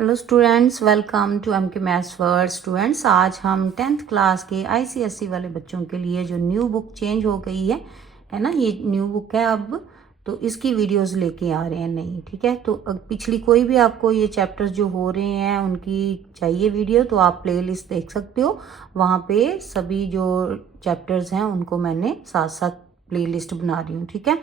Hello students, welcome to M K maths word. Students, आज हम 10th class के ICSE वाले बच्चों के लिए जो न्यू बुक चेंज हो गई है ना, ये न्यू बुक है अब, तो इसकी वीडियोस लेके आ रहे हैं नई। ठीक है, तो पिछली कोई भी आपको ये चैप्टर्स जो हो रहे हैं उनकी चाहिए वीडियो तो आप प्लेलिस्ट देख सकते हो। वहाँ पे सभी जो चैप्टर्स हैं उनको मैंने साथ साथ प्लेलिस्ट बना रही हूँ। ठीक है,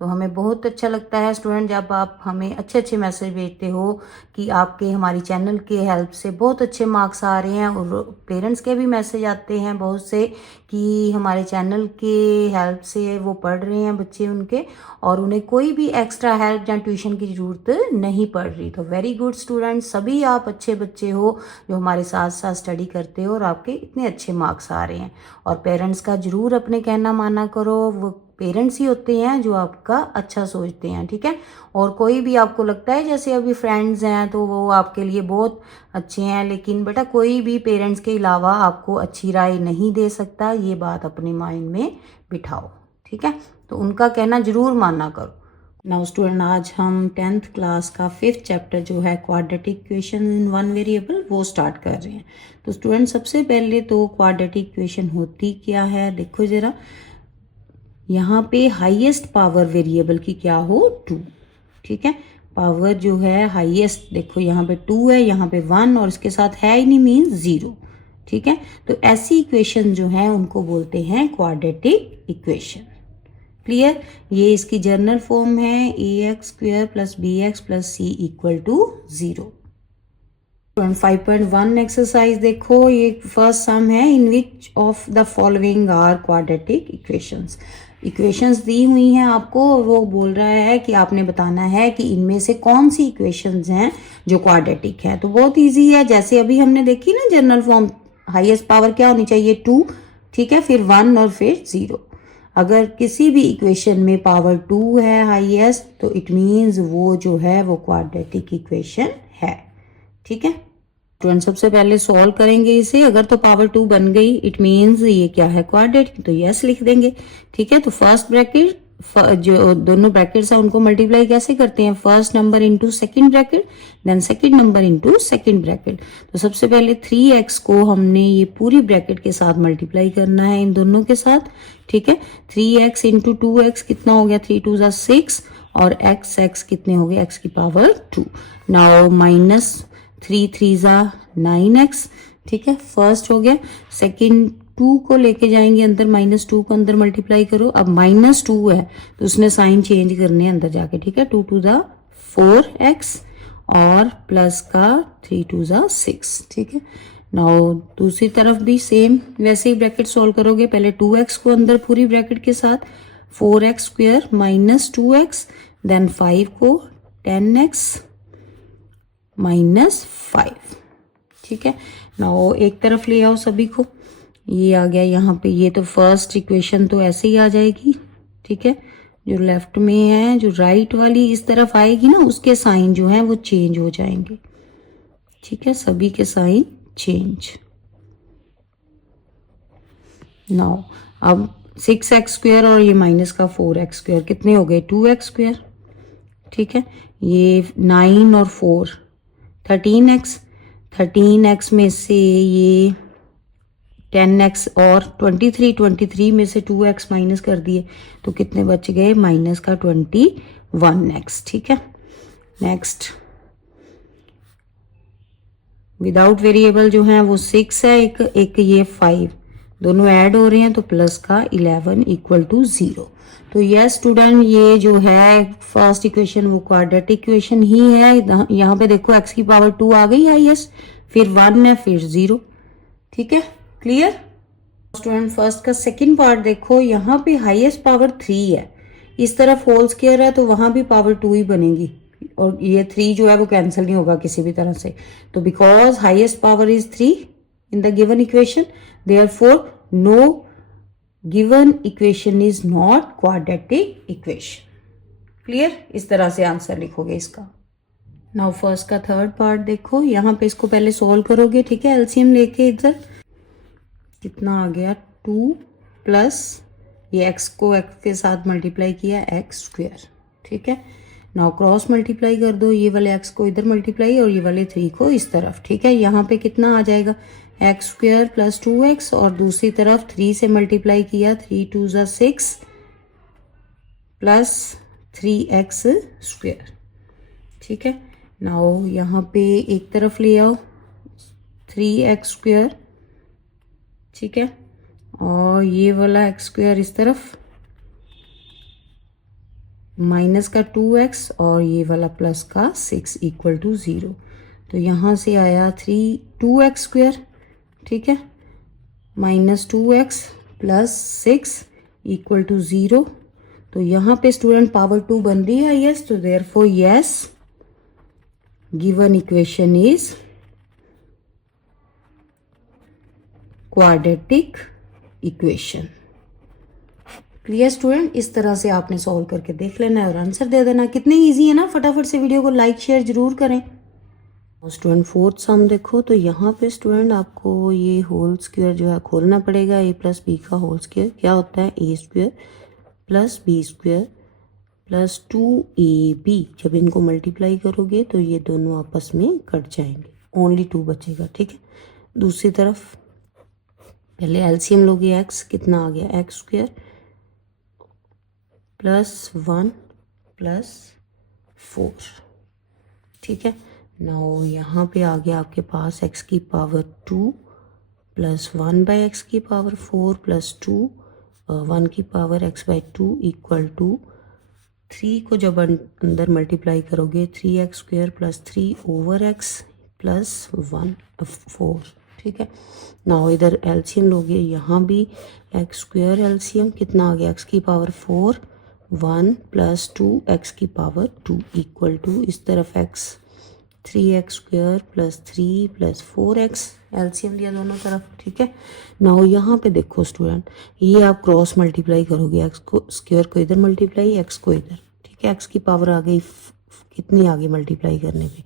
तो हमें बहुत अच्छा लगता है स्टूडेंट जब आप हमें अच्छे अच्छे मैसेज भेजते हो कि आपके हमारी चैनल के हेल्प से बहुत अच्छे मार्क्स आ रहे हैं, और पेरेंट्स के भी मैसेज आते हैं बहुत से कि हमारे चैनल के हेल्प से वो पढ़ रहे हैं बच्चे उनके, और उन्हें कोई भी एक्स्ट्रा हेल्प या ट्यूशन की ज़रूरत नहीं पड़ रही। तो वेरी गुड स्टूडेंट, सभी आप अच्छे बच्चे हो जो हमारे साथ साथ स्टडी करते हो और आपके इतने अच्छे मार्क्स आ रहे हैं। और पेरेंट्स का ज़रूर अपने कहना माना करो, वो पेरेंट्स ही होते हैं जो आपका अच्छा सोचते हैं। ठीक है, और कोई भी आपको लगता है जैसे अभी फ्रेंड्स हैं तो वो आपके लिए बहुत अच्छे हैं, लेकिन बेटा कोई भी पेरेंट्स के अलावा आपको अच्छी राय नहीं दे सकता, ये बात अपने माइंड में बिठाओ। ठीक है, तो उनका कहना जरूर माना करो। नाउ स्टूडेंट, आज हम 10th क्लास का 5th चैप्टर जो है quadratic equation in one variable वो स्टार्ट कर रहे हैं। तो स्टूडेंट, सबसे पहले तो क्वाड्रेटिक इक्वेशन होती क्या है देखो जरा। यहाँ पे हाईएस्ट पावर वेरिएबल की क्या हो, 2। ठीक है, पावर जो है हाईएस्ट देखो यहाँ पे 2 है, यहाँ पे 1 और इसके साथ है ही नहीं मीन्स 0। ठीक है, तो ऐसी इक्वेशन जो है उनको बोलते हैं क्वाड्रेटिक इक्वेशन। क्लियर, ये इसकी जनरल फॉर्म है ax² + bx + c = 0। 5.1 एक्सरसाइज देखो, ये फर्स्ट सम है। In which of the following are quadratic equations. Equations दी हुई हैं आपको, वो बोल रहा है कि आपने बताना है कि इनमें से कौन सी इक्वेशंस हैं जो क्वाड्रेटिक है। तो बहुत इजी है, जैसे अभी हमने देखी ना जनरल फॉर्म, हाईएस्ट पावर क्या होनी चाहिए, 2। ठीक है, फिर 1 और फिर 0। अगर किसी भी इक्वेशन में पावर 2 है हाईएस्ट, तो इट मीन्स वो जो है वो क्वाड्रेटिक इक्वेशन है। ठीक है स्टूडेंट, सबसे पहले सॉल्व करेंगे इसे। अगर तो पावर 2 बन गई इट मीन्स ये क्या है, क्वाड्रेटिक, तो यस लिख देंगे। ठीक है, तो फर्स्ट ब्रैकेट, जो दोनों ब्रैकेट्स हैं उनको मल्टीप्लाई कैसे करते हैं, first number into second bracket, then second number into second bracket. तो सबसे पहले 3x को हमने ये पूरी ब्रैकेट के साथ मल्टीप्लाई करना है, इन दोनों के साथ। ठीक है, 3x इंटू 2x कितना हो गया, 3 2 = 6, और x कितने हो गए, x की पावर 2। Now minus 3 3 = 9x। ठीक है, फर्स्ट हो गया। सेकेंड 2 को लेके जाएंगे अंदर, -2 को अंदर मल्टीप्लाई करो। अब -2 है तो उसने साइन चेंज करने अंदर जाके। ठीक है, 2 2 = 4x और प्लस का 3 2 = 6। ठीक है, नाउ दूसरी तरफ भी सेम वैसे ही ब्रैकेट सोल्व करोगे। पहले 2x को अंदर पूरी ब्रैकेट के साथ, 4x² - 2x, देन 5 को 10x -5। ठीक है, नाउ एक तरफ ले आओ सभी को, ये आ गया यहाँ पे। ये तो फर्स्ट इक्वेशन तो ऐसे ही आ जाएगी। ठीक है, जो लेफ्ट में है, जो राइट वाली इस तरफ आएगी ना, उसके साइन जो है वो चेंज हो जाएंगे। ठीक है, सभी के साइन चेंज। नाउ अब 6x² और ये माइनस का 4x² कितने हो गए, 2x²। ठीक है, ये 9 और 4 13x, 13x में से ये 10x और 23 में से 2x माइनस कर दिए तो कितने बच गए, माइनस का 21x। ठीक है, नेक्स्ट विदाउट वेरिएबल जो है वो 6 है, एक ये 5, दोनों ऐड हो रहे हैं तो प्लस का 11 = 0। तो यस स्टूडेंट, ये जो है फर्स्ट इक्वेशन वो क्वाड्रेटिक इक्वेशन ही है। यहाँ पे देखो x की पावर 2 आ गई हाईएस्ट, फिर 1 है, फिर 0। ठीक है, क्लियर स्टूडेंट। फर्स्ट का सेकंड पार्ट देखो, यहाँ पे हाईएस्ट पावर 3 है, इस तरफ होल स्क्वायर है तो वहां भी पावर 2 ही बनेगी, और ये 3 जो है वो कैंसिल नहीं होगा किसी भी तरह से। तो because highest power is 3 in the given equation, therefore no given equation is not quadratic equation. Clear, इस तरह से आंसर लिखोगे इसका। नाउ फर्स्ट का थर्ड पार्ट देखो, यहाँ पे इसको पहले सोल्व करोगे। ठीक है, एलसीएम लेके इधर कितना आ गया, 2 प्लस ये x को x के साथ मल्टीप्लाई किया, x²। ठीक है, नाउ क्रॉस मल्टीप्लाई कर दो, ये वाले x को इधर मल्टीप्लाई और ये वाले 3 को इस तरफ, ठीक है। यहाँ पे कितना आ जाएगा एक्स स्क्वायर प्लस 2x और दूसरी तरफ 3 से मल्टीप्लाई किया, 3 2 ज़ा 6 प्लस 3x स्क्वायर, ठीक है। नाउ यहाँ पे एक तरफ ले आओ 3x स्क्वायर, ठीक है, और ये वाला x स्क्वायर इस तरफ, माइनस का 2x और ये वाला प्लस का 6 इक्वल टू 0। तो यहाँ से आया 2x स्क्वायर, ठीक है, minus 2x plus 6 equal to 0। तो यहाँ पे स्टूडेंट पावर 2 बन रही है यस, तो therefore yes given equation is quadratic equation. Clear student, इस तरह से आपने सॉल्व करके देख लेना है और आंसर दे देना। कितने इजी है ना, फटाफट से वीडियो को लाइक शेयर जरूर करें। स्टूडेंट फोर्थ सम देखो, तो यहाँ पे स्टूडेंट आपको ये होल स्क्वायर जो है खोलना पड़ेगा। a प्लस बी का होल स्क्वायर क्या होता है, a square plus B square plus 2ab। जब इनको मल्टीप्लाई करोगे तो ये दोनों आपस में कट जाएंगे, ओनली 2 बचेगा, ठीक है। दूसरी तरफ पहले एलसीएम लोगे, x कितना आ गया एक्स स्क्वायर प्लस 1 प्लस 4, ठीक है। नाउ यहाँ पे आ गया आपके पास x की पावर 2 प्लस 1 बाई एक्स की पावर 4 प्लस 2 1 की power x by 2 equal to 3 को जब अंदर मल्टीप्लाई करोगे 3x square plus 3 over x plus 4, ठीक है। नाउ इधर एलसीएम लोगे, यहाँ भी x स्क्वायर एलसीएम कितना आ गया x की पावर 4 1 प्लस 2 x की पावर 2 इक्वल टू इस तरफ x 3x square plus 3 plus 4x LCM लिया दोनों तरफ, ठीक है। नाउ यहाँ पे देखो स्टूडेंट, ये आप क्रॉस मल्टीप्लाई करोगे, x को स्क्वायर को इधर मल्टीप्लाई, x को इधर, ठीक है। x की पावर आ गई कितनी आ गई मल्टीप्लाई करने पे,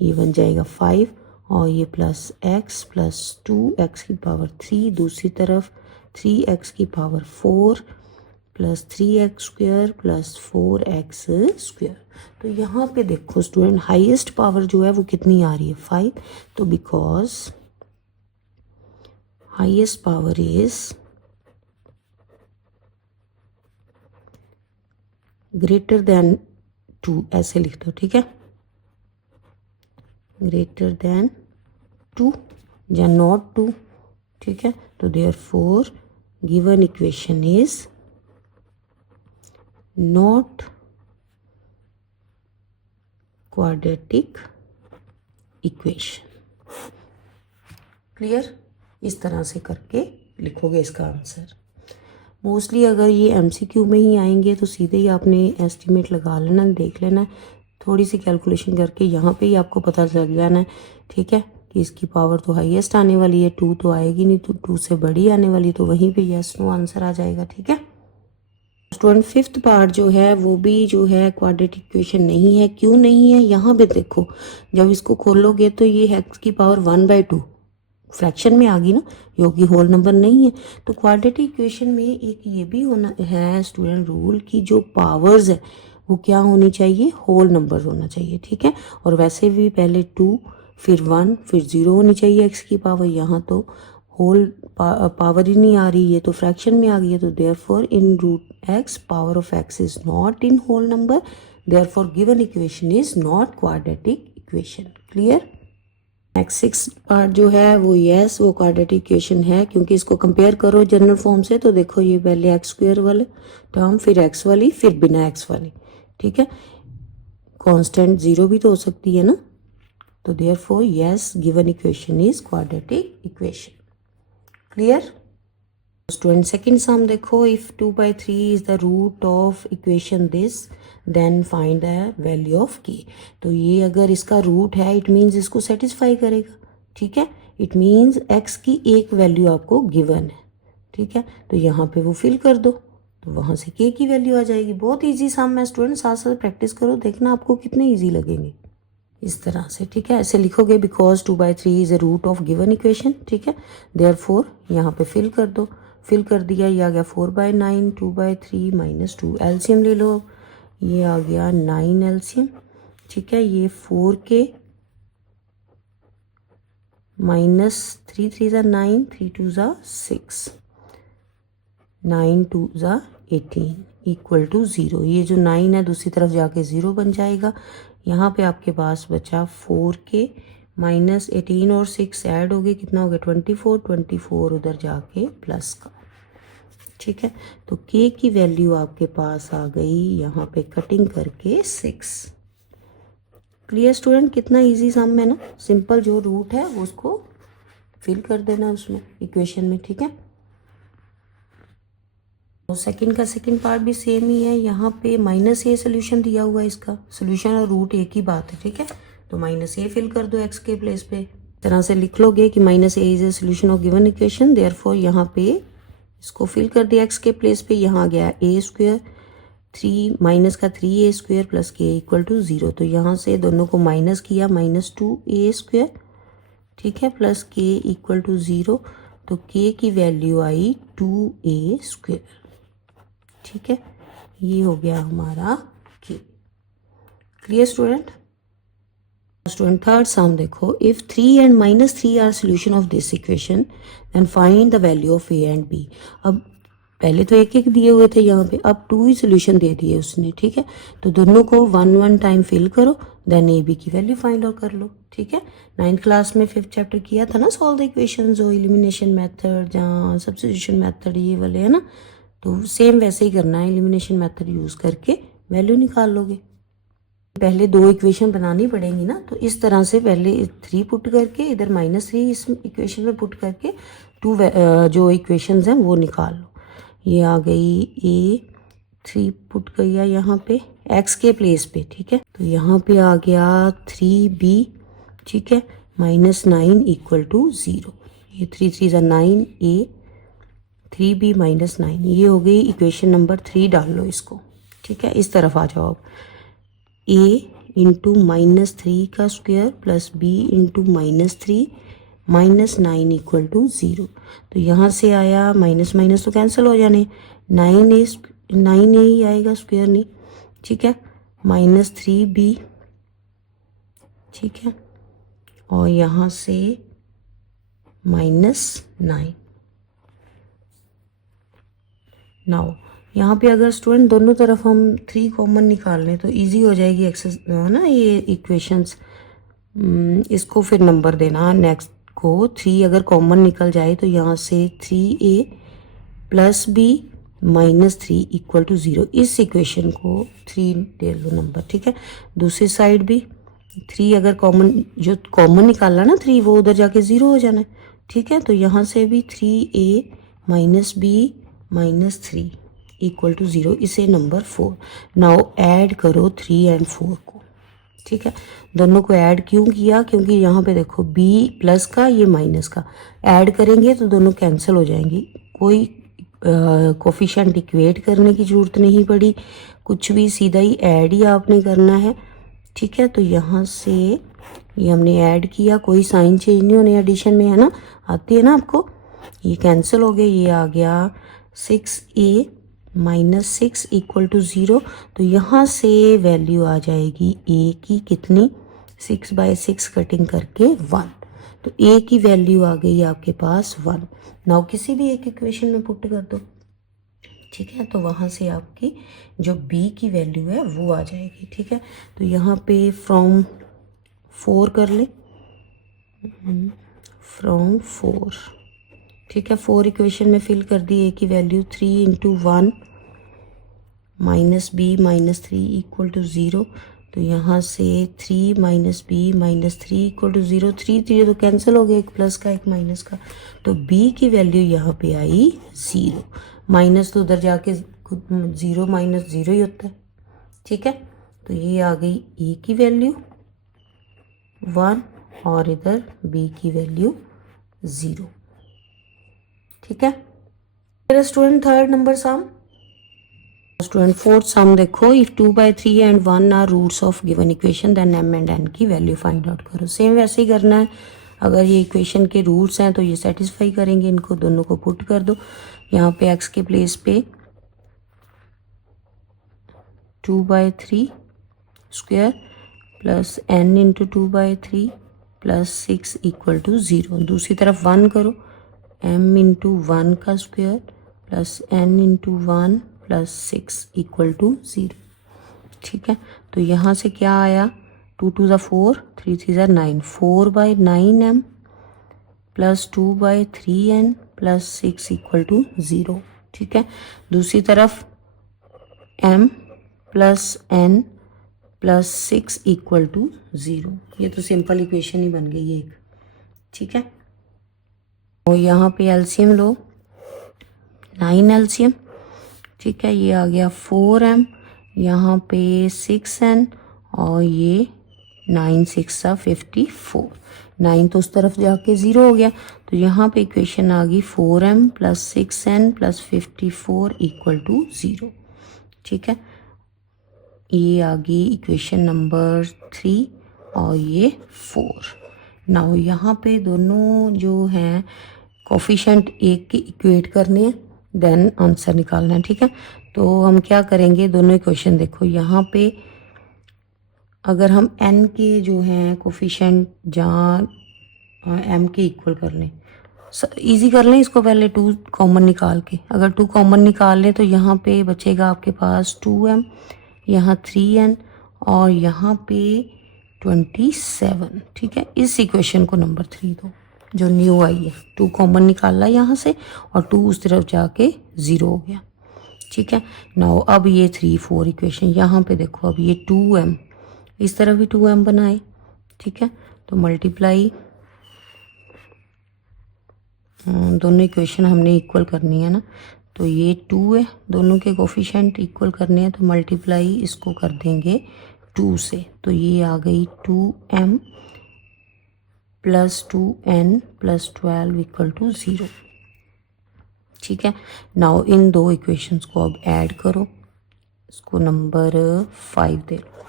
ये बन जाएगा 5 और ये प्लस x प्लस 2x की पावर 3, दूसरी तरफ 3x की power 4 plus 3x square plus 4x square. तो यहाँ पे देखो स्टूडेंट हाईएस्ट पावर जो है वो कितनी आ रही है 5, तो because highest power is greater than 2, ऐसे लिख दो, ठीक है, ग्रेटर देन 2 या नॉट 2, ठीक है। तो therefore given equation is not quadratic equation. Clear, इस तरह से करके लिखोगे इसका आंसर। मोस्टली अगर ये एमसीक्यू में ही आएंगे तो सीधे ही आपने एस्टिमेट लगा लेना, देख लेना, थोड़ी सी कैलकुलेशन करके यहाँ पे ही आपको पता चल जाना है, ठीक है, कि इसकी पावर तो हाईएस्ट आने वाली है, 2 तो आएगी नहीं, तो 2 से बड़ी आने वाली, तो वहीं पे यस नो आंसर आ जाएगा, ठीक है। स्टूडेंट फिफ्थ पार्ट जो है वो भी जो है क्वाड्रेटिक इक्वेशन नहीं है। क्यों नहीं है, यहाँ पे देखो, जब इसको खोलोगे तो ये x की पावर 1/2 फ्रैक्शन में आ गई ना, जो कि होल नंबर नहीं है। तो क्वाड्रेटिक इक्वेशन में एक ये भी होना है स्टूडेंट रूल की जो पावर्स है वो क्या होनी चाहिए, होल नंबर होना चाहिए, ठीक है। और वैसे भी पहले 2 फिर 1 फिर 0 होनी चाहिए x की पावर, यहाँ तो होल पावर ही नहीं आ रही, ये तो फ्रैक्शन में आ गई है। तो therefore in root x power of x is not in whole number, therefore given equation is not quadratic equation. Clear. Next 6 part जो है वो यस वो क्वाड्रेटिक इक्वेशन है, क्योंकि इसको कंपेयर करो जनरल फॉर्म से तो देखो ये पहले एक्स स्क्वायर वाले टर्म फिर एक्स वाली फिर बिना एक्स वाली, ठीक है। कांस्टेंट 0 भी तो हो सकती है ना, तो therefore yes given equation is quadratic equation. Clear. Student second sum देखो, if 2/3 is the root of equation this then find the value of k। तो ये अगर इसका रूट है इट मीन्स इसको सेटिस्फाई करेगा, ठीक है। इट मीन्स x की एक वैल्यू आपको गिवन है, ठीक है, तो यहाँ पे वो फिल कर दो तो वहाँ से k की वैल्यू आ जाएगी। बहुत ईजी सम है स्टूडेंट, साथ साथ प्रैक्टिस करो, देखना आपको कितने ईजी लगेंगे इस तरह से, ठीक है। ऐसे लिखोगे because 2/3 is a root of given equation, ठीक है। देयरफॉर यहाँ पे फिल कर दो, फिल कर दिया, ये आ गया 4/9 2/3 -2 एलसीएम ले लो, ये आ गया 9 एलसीएम, ठीक है। ये 4k माइनस 3 3 ज़ा 9, 3 2 ज़ा 6, 9 2 ज़ा 18 इक्वल टू 0। ये जो 9 है दूसरी तरफ जाके 0 बन जाएगा। यहाँ पे आपके पास बचा 4k माइनस 18 और 6 ऐड हो गए, कितना हो गया 24, 24 उधर जाके प्लस का, ठीक है। तो k की वैल्यू आपके पास आ गई यहाँ पे कटिंग करके 6। क्लियर स्टूडेंट, कितना इजी सम है ना, सिंपल जो रूट है उसको फिल कर देना उसमें इक्वेशन में, ठीक है। तो सेकंड का सेकंड पार्ट भी सेम ही है, यहाँ पे माइनस ए सोल्यूशन दिया हुआ है, इसका सोल्यूशन और रूट एक ही बात है, ठीक है। तो माइनस ए फिल कर दो एक्स के प्लेस पे, तरह से लिख लोगे कि minus A is a solution of given equation, therefore यहाँ पे इसको फिल कर दिया एक्स के प्लेस पे। यहाँ गया ए स्क्वायर 3 माइनस का 3a स्क्वायर प्लस के इक्वल टू 0। तो यहाँ से दोनों को माइनस किया, माइनस 2a स्क्वायर, ठीक है, प्लस के इक्वल टू 0। तो के की वैल्यू आई 2a स्क्वायर, ठीक है। ये हो गया हमारा k. Clear student. Student third sum देखो, if 3 and minus 3 are solution of this equation then find the value of a and b। अब पहले तो एक एक दिए हुए थे यहाँ पे, अब 2 ही सोल्यूशन दे दिए उसने, ठीक है। तो दोनों को 1 टाइम फिल करो, देन ए बी की वैल्यू फाइंड आउट कर लो, ठीक है। 9th क्लास में 5th चैप्टर किया था ना सॉल्व द इक्वेशन, जो एलिमिनेशन मेथड जहाँ सब्स्टिट्यूशन मेथड ये वाले है ना, तो सेम वैसे ही करना है, एलिमिनेशन मेथड यूज़ करके वैल्यू निकाल लोगे। पहले 2 इक्वेशन बनानी पड़ेंगी ना, तो इस तरह से पहले 3 पुट करके इधर -3 इस इक्वेशन में पुट करके 2 जो इक्वेशंस हैं वो निकाल लो। ये आ गई a 3 पुट किया यहाँ पे x के प्लेस पे, ठीक है। तो यहाँ पे आ गया 3b, ठीक है, -9 इक्वल टू 0। ये 3 3 ज़ा 9, a 3b माइनस 9, ये हो गई इक्वेशन नंबर 3। डाल लो इसको, ठीक है। इस तरफ आ जाओ अब, a इंटू -3 का square plus b into -3 -9 equal to 0। तो यहाँ से आया माइनस माइनस तो कैंसिल हो जाने, 9a ही आएगा, स्क्वायर नहीं, ठीक है। -3b, ठीक है, और यहाँ से -9। नाउ यहाँ पे अगर स्टूडेंट दोनों तरफ हम 3 कॉमन निकाल लें तो इजी हो जाएगी एक्सेस है ना ये इक्वेशंस। इसको फिर नंबर देना नेक्स्ट को, 3 अगर कॉमन निकल जाए तो यहाँ से 3a plus b -3 equal to 0, इस इक्वेशन को 3 दे लो नंबर, ठीक है। दूसरी साइड भी 3 अगर कॉमन, जो कॉमन निकाला ना 3 वो उधर जाके 0 हो जाना है, ठीक है। तो यहाँ से भी 3a -b -3 इक्वल टू 0, इसे नंबर 4। नाउ ऐड करो 3 एंड 4 को, ठीक है। दोनों को ऐड क्यों किया, क्योंकि यहाँ पे देखो b प्लस का ये माइनस का ऐड करेंगे तो दोनों कैंसिल हो जाएंगी, कोई कोफिशिएंट इक्वेट करने की ज़रूरत नहीं पड़ी, कुछ भी, सीधा ही ऐड ही आपने करना है, ठीक है। तो यहाँ से ये हमने ऐड किया, कोई साइन चेंज नहीं होने एडिशन में, है ना, आती है ना आपको। ये कैंसिल हो गए, ये आ गया 6a -6 इक्वल टू 0। तो यहाँ से वैल्यू आ जाएगी a की कितनी, 6/6 कटिंग करके 1। तो a की वैल्यू आ गई आपके पास 1। नाउ किसी भी एक इक्वेशन में पुट कर दो, ठीक है। तो वहाँ से आपकी जो b की वैल्यू है वो आ जाएगी, ठीक है। तो यहाँ पे फ्रॉम 4 कर ले, फ्रॉम 4, ठीक है। 4 इक्वेशन में फिल कर दी, a की वैल्यू 3 × 1 -b -3 इक्वल टू 0। तो यहाँ से 3 -b -3 इक्वल टू 0, 3 3 तो कैंसिल हो गया, एक प्लस का एक माइनस का। तो b की वैल्यू यहाँ पे आई 0, माइनस तो उधर जाके 0 - 0 ही होता है, ठीक है। तो ये आ गई a की वैल्यू 1 और इधर b की वैल्यू 0, ठीक है। फिर student third number sum, student fourth sum देखो, if 2/3 and 1 are roots of given equation then m and n की वैल्यू फाइंड आउट करो। सेम वैसे ही करना है, अगर ये इक्वेशन के रूट्स हैं तो ये सेटिस्फाई करेंगे, इनको दोनों को पुट कर दो। यहाँ पे x के प्लेस पे 2/3 square plus n into 2/3 plus 6 equal to 0। दूसरी तरफ 1 करो, m इंटू 1 का square plus n into 1 plus 6 equal to 0। ठीक है, तो यहाँ से क्या आया, 2 2 ज़ा 4, 3 3 ज़ा 9, 4/9m plus 2/3n plus 6 equal to 0। ठीक है, दूसरी तरफ m plus n plus 6 equal to 0। ये तो सिंपल इक्वेशन ही बन गई एक। ठीक है, और यहाँ पे एलसीएम लो, 9 एलसीएम। ठीक है, ये आ गया 4m, यहाँ पे 6n और ये 9 6 54। 9 तो उस तरफ जाके 0 हो गया, तो यहाँ पे इक्वेशन आ गई 4m plus 6n plus 54 equal to 0। ठीक है, ये आ गई इक्वेशन नंबर 3 और ये 4। नाउ यहाँ पे दोनों जो हैं कोफिशिएंट एक के इक्वेट करने हैं, देन आंसर निकालना है। ठीक है, तो हम क्या करेंगे, दोनों इक्वेशन देखो, यहाँ पे अगर हम n के जो हैं कोफिशिएंट जहाँ m के इक्वल कर लें, इजी कर लें इसको, पहले 2 कॉमन निकाल के, अगर 2 कॉमन निकाल लें तो यहाँ पे बचेगा आपके पास 2m, यहाँ 3n और यहाँ पे 27। ठीक है, इस इक्वेशन को नंबर 3 दो जो न्यू आई है। 2 कॉमन निकाला यहाँ से और 2 उस तरफ जाके 0 हो गया। ठीक है, नाउ अब ये 3 4 इक्वेशन यहाँ पे देखो, अब ये 2m, इस तरफ भी 2m बनाए। ठीक है, तो मल्टीप्लाई, दोनों इक्वेशन हमने इक्वल करनी है ना, तो ये 2 है, दोनों के कोफिशिएंट इक्वल करने हैं, तो मल्टीप्लाई इसको कर देंगे 2 से, तो ये आ गई 2m plus 2n plus 12 equal to 0। ठीक है, नाउ इन दो इक्वेशंस को अब ऐड करो, इसको नंबर 5 दे लो।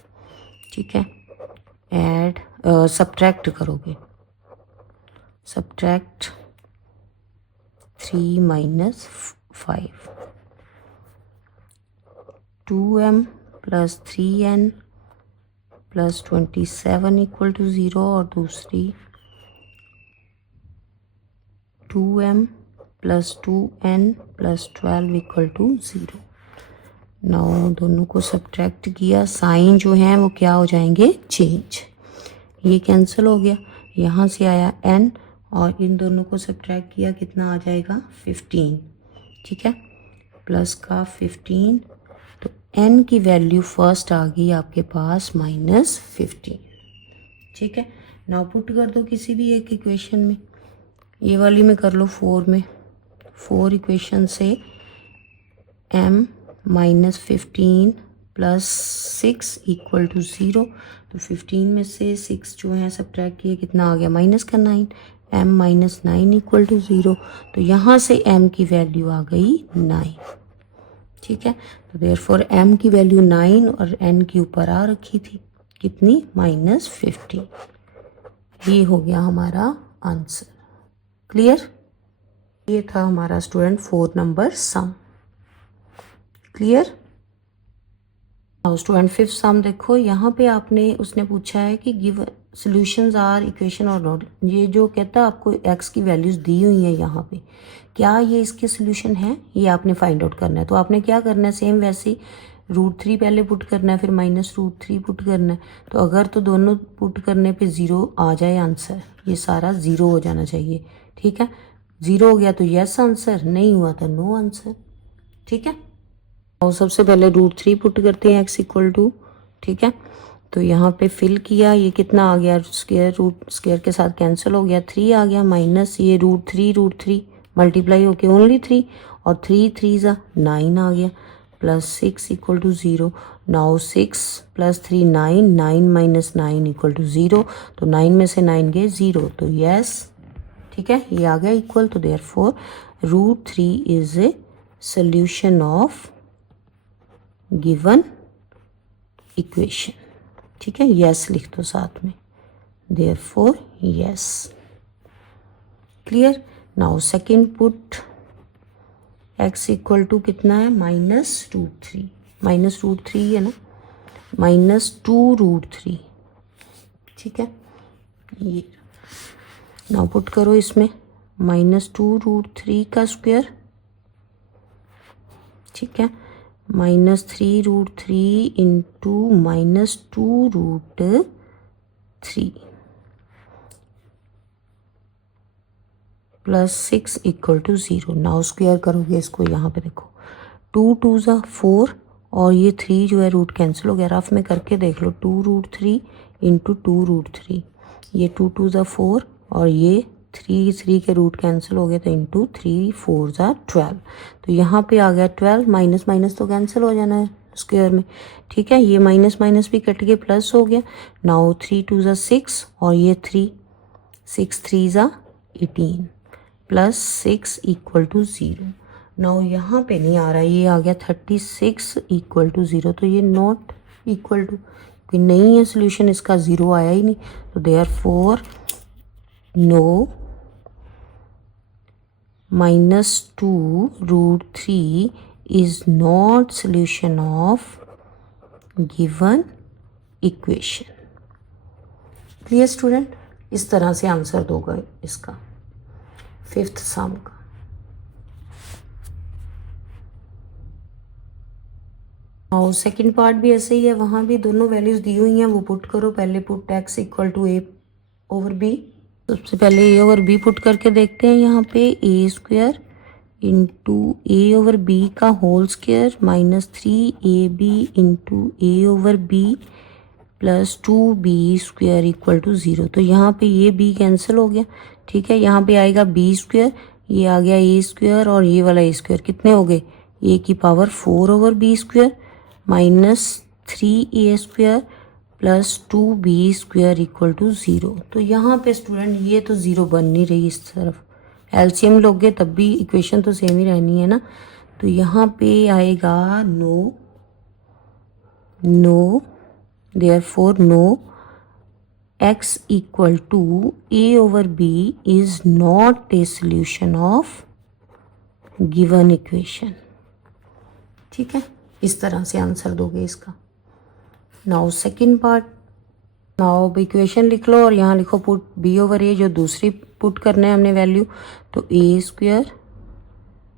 ठीक है, ऐड सब्ट्रैक्ट करोगे, subtract 3 minus 5, 2m plus 3n plus 27 equal to 0 और दूसरी 2m plus 2n plus 12 equal to 0। Now दोनों को सब्ट्रैक्ट किया, साइन जो है वो क्या हो जाएंगे, चेंज, ये कैंसिल हो गया, यहाँ से आया n और इन दोनों को सब्ट्रैक्ट किया, कितना आ जाएगा 15। ठीक है, प्लस का 15, तो n की वैल्यू फर्स्ट आ गई आपके पास -15। ठीक है, नाउ पुट कर दो किसी भी एक इक्वेशन में, ये वाली में कर लो 4 में, 4 इक्वेशन से m -15 प्लस 6 इक्वल टू 0, तो 15 में से 6 जो है सब्ट्रैक्ट किए, कितना आ गया माइनस का 9, m -9 इक्वल टू 0, तो यहाँ से m की वैल्यू आ गई 9। ठीक है, तो देयरफॉर m की वैल्यू 9 और n की ऊपर आ रखी थी, कितनी -15। ये हो गया हमारा आंसर। क्लियर, ये था हमारा स्टूडेंट 4 नंबर सम। क्लियर, नाउ स्टूडेंट 5th सम देखो, यहाँ पे आपने उसने पूछा है कि गिव सॉल्यूशंस आर इक्वेशन और नॉट, ये जो कहता है आपको x की वैल्यूज दी हुई है यहाँ पे, क्या ये इसके सॉल्यूशन है, ये आपने फाइंड आउट करना है। तो आपने क्या करना है, सेम वैसे ही √3 पहले पुट करना है, फिर -√3 पुट करना है। तो अगर तो दोनों पुट करने पे 0 आ जाए आंसर, ये सारा 0 हो जाना चाहिए। ठीक है, 0 हो गया तो यस आंसर, नहीं हुआ तो नो आंसर। ठीक है, और सबसे पहले √3 पुट करते हैं x इक्वल टू, ठीक है, तो यहाँ पे फिल किया, ये कितना आ गया, स्क्वायर रूट स्क्वायर के साथ कैंसिल हो गया, 3 आ गया, माइनस ये √3 मल्टीप्लाई होके ओनली 3 और 3 3 ज़ा 9 आ गया, plus 6 equal to 0। Now 6 plus 3 9, 9 minus 9 equal to 0, तो 9 में से 9 गए 0, तो यस। ठीक है, ये आ गया इक्वल, तो therefore √3 is a solution of given equation. ठीक है, यस लिख दो साथ में, therefore yes. Clear, now second put x equal to कितना है, -√3 है ना, -2√3, ठीक है। ये नाउ पुट करो इसमें -2√3 का स्क्वायर, ठीक है, -3√3 into -2√3 plus 6 equal to 0। Now square करोगे इसको, यहाँ पे देखो 2 2 ज़ा 4 और ये 3 जो है रूट कैंसिल हो गया। रफ में करके देख लो, 2√3 इंटू 2√3, ये 2 2 ज़ा 4 और ये 3 के रूट कैंसिल हो गए तो इंटू 3 4 ज़ा 12। तो यहाँ पे आ गया 12, माइनस माइनस तो कैंसिल हो जाना है स्क्वायर में, ठीक है। ये माइनस माइनस भी कट के प्लस हो गया। नाउ 3 2 ज़ा 6 और ये 3, 6 3 ज़ा 18 प्लस 6 इक्वल टू 0। नाउ यहाँ पे नहीं आ रहा, ये आ गया 36 इक्वल टू 0। तो ये नॉट इक्वल टू, कि नहीं है सोल्यूशन, इसका 0 आया ही नहीं। तो therefore no -2√3 is not solution of given equation. Clear student? इस तरह से आंसर दोगे इसका 5th सम का। और सेकंड पार्ट भी ऐसे ही है, वहाँ भी दोनों वैल्यूज दी हुई हैं, वो पुट करो। पहले put x equal to a/b। सबसे पहले a/b पुट करके देखते हैं। यहाँ पे a² इंटू a/b का whole square -3ab into a/b plus 2b² equal to 0। तो यहाँ पे ये b कैंसिल हो गया, ठीक है। यहाँ पे आएगा b², ये आ गया a² और ये वाला a², कितने हो गए, a की power 4/b² -3a² plus 2b² equal to 0। तो यहाँ पे स्टूडेंट ये तो 0 बन नहीं रही, इस तरफ एलसीएम लोगे तब भी इक्वेशन तो सेम ही रहनी है ना। तो यहाँ पे आएगा no, therefore no x equal to a/b is not a solution of given equation, ठीक है। इस तरह से आंसर दोगे इसका। नाउ सेकंड पार्ट, नाउ अब इक्वेशन लिख लो और यहाँ लिखो पुट b/a, जो दूसरी पुट करना है हमने वैल्यू। तो a²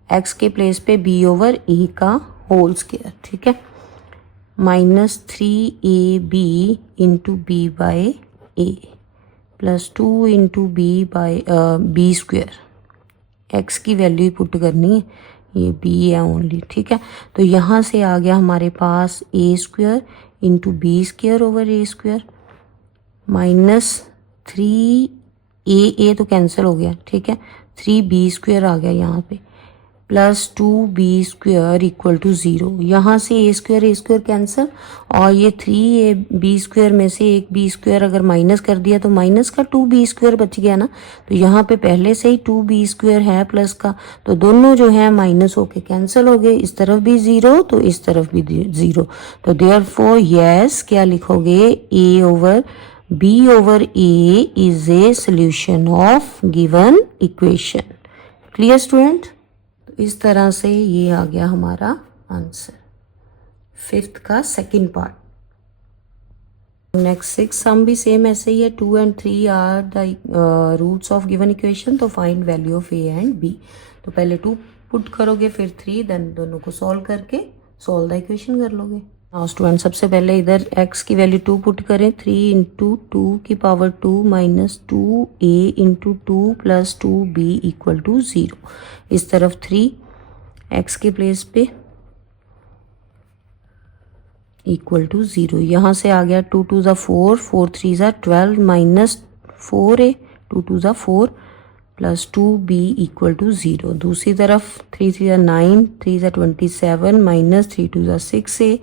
x के प्लेस पे b/a का होल स्क्वायर, ठीक है, -3ab into b/a plus 2 into b² x की वैल्यू पुट करनी है, ये b है ओनली, ठीक है। तो यहाँ से आ गया हमारे पास a² इंटू b²/a² -3a तो कैंसिल हो गया, ठीक है, 3b² आ गया यहाँ पे प्लस 2b² इक्वल टू 0। यहाँ से a² कैंसिल और ये 3ab² में से एक b² अगर माइनस कर दिया तो माइनस का 2b² बच गया ना। तो यहाँ पे पहले से ही 2b² है प्लस का, तो दोनों जो है माइनस होके कैंसिल हो गए। इस तरफ भी 0 तो इस तरफ भी 0। तो देयरफॉर यस क्या लिखोगे, b/a is a solution of given equation. Clear student? इस तरह से ये आ गया हमारा आंसर 5th का सेकंड पार्ट। नेक्स्ट 6 सम भी सेम ऐसे ही है। 2 and 3 are the roots of given equation, तो find value of a and b। तो पहले 2 पुट करोगे, फिर 3, देन दोनों को सॉल्व करके सॉल्व द इक्वेशन कर लोगे। नाउ स्टूडेंट सबसे पहले इधर x की वैल्यू 2 पुट करें, 3 इंटू 2 की power 2 minus 2a into 2 plus 2b equal to 0। इस तरफ 3 x के प्लेस पे इक्वल टू 0। यहाँ से आ गया 2 2 ज़ा 4, 4 3 ज़ा 12 माइनस 4a, 2 2 ज़ा 4 प्लस 2b इक्वल टू 0। दूसरी तरफ 3 3 ज़ा 9, 3 ज़ा 27 माइनस 3 2 ज़ा 6a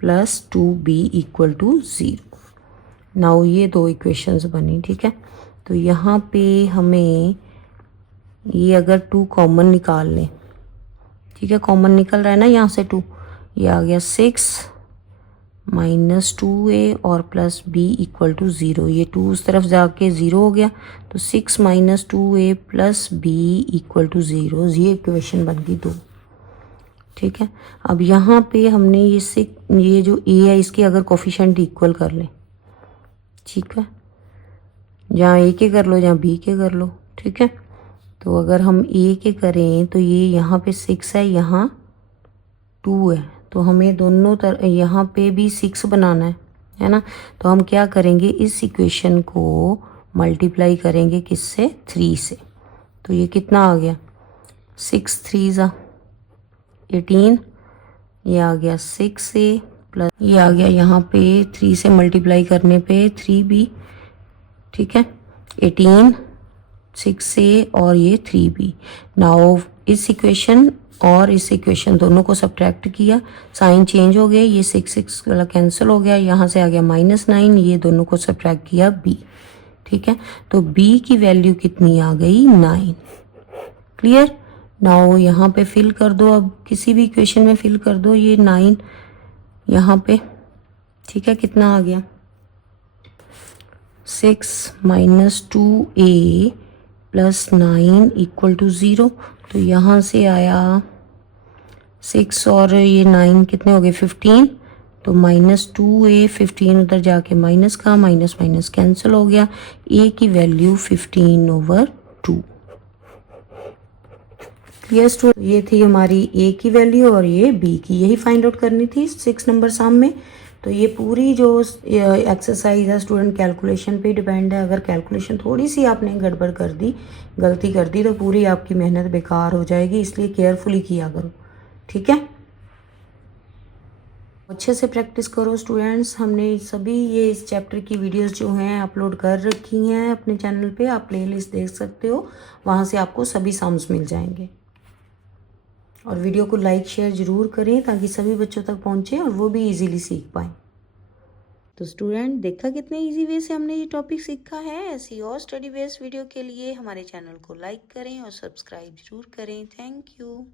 plus 2b equal to 0। Now ये दो इक्वेशंस बनी, ठीक है। तो यहाँ पे हमें ये अगर 2 कॉमन निकाल लें, ठीक है, कॉमन निकल रहा है ना यहाँ से 2, ये आ गया 6 माइनस 2a और प्लस b इक्वल टू 0। ये 2 उस तरफ जाके 0 हो गया, तो 6 minus 2a plus b equal to 0। ये इक्वेशन बन गई 2, ठीक है। अब यहाँ पे हमने ये जो ए है इसके अगर कोफिशिएंट इक्वल कर लें, ठीक है, जहाँ ए के कर लो जहाँ बी के कर लो, ठीक है। तो अगर हम ए के करें तो ये यहाँ पे 6 है, यहाँ 2 है, तो हमें दोनों तरफ यहाँ पे भी 6 बनाना है ना। तो हम क्या करेंगे, इस इक्वेशन को मल्टीप्लाई करेंगे किससे, 3 से। तो ये कितना आ गया, 6 3 ज़ा 18, ये आ गया 6a प्लस ये आ गया यहाँ पे 3 से मल्टीप्लाई करने पे 3b, ठीक है, 18 6a और ये 3b। नाउ इस इक्वेशन और इस इक्वेशन दोनों को सब्ट्रैक्ट किया, साइन चेंज हो गए, ये 6 वाला कैंसिल हो गया, यहाँ से आ गया -9, ये दोनों को सब्ट्रैक्ट किया b, ठीक है। तो b की वैल्यू कितनी आ गई, 9। क्लियर। नाउ यहाँ पे फिल कर दो, अब किसी भी इक्वेशन में फिल कर दो ये 9 यहाँ पे, ठीक है। कितना आ गया, 6 - 2a + 9 = 0। तो यहाँ से आया 6 और ये 9 कितने हो गए, 15। तो -2a, 15 उधर जाके माइनस का माइनस माइनस कैंसिल हो गया, a की वैल्यू 15/2। यस, ये थी हमारी a की वैल्यू और ये b की, यही फाइंड आउट करनी थी 6 नंबर सम में। तो ये पूरी जो एक्सरसाइज है स्टूडेंट कैलकुलेशन पे डिपेंड है। अगर कैलकुलेशन थोड़ी सी आपने गड़बड़ कर दी, गलती कर दी, तो पूरी आपकी मेहनत बेकार हो जाएगी, इसलिए केयरफुली किया करो, ठीक है। अच्छे से प्रैक्टिस करो स्टूडेंट्स। हमने सभी ये इस चैप्टर की वीडियोस जो हैं अपलोड कर रखी हैं अपने चैनल पे, आप प्लेलिस्ट देख सकते हो, वहाँ से आपको सभी सम्स मिल जाएंगे। और वीडियो को लाइक शेयर ज़रूर करें ताकि सभी बच्चों तक पहुँचे और वो भी इजीली सीख पाएँ। तो स्टूडेंट, देखा कितने इजी वे से हमने ये टॉपिक सीखा है। ऐसी और स्टडी बेस्ड वीडियो के लिए हमारे चैनल को लाइक करें और सब्सक्राइब ज़रूर करें। Thank you.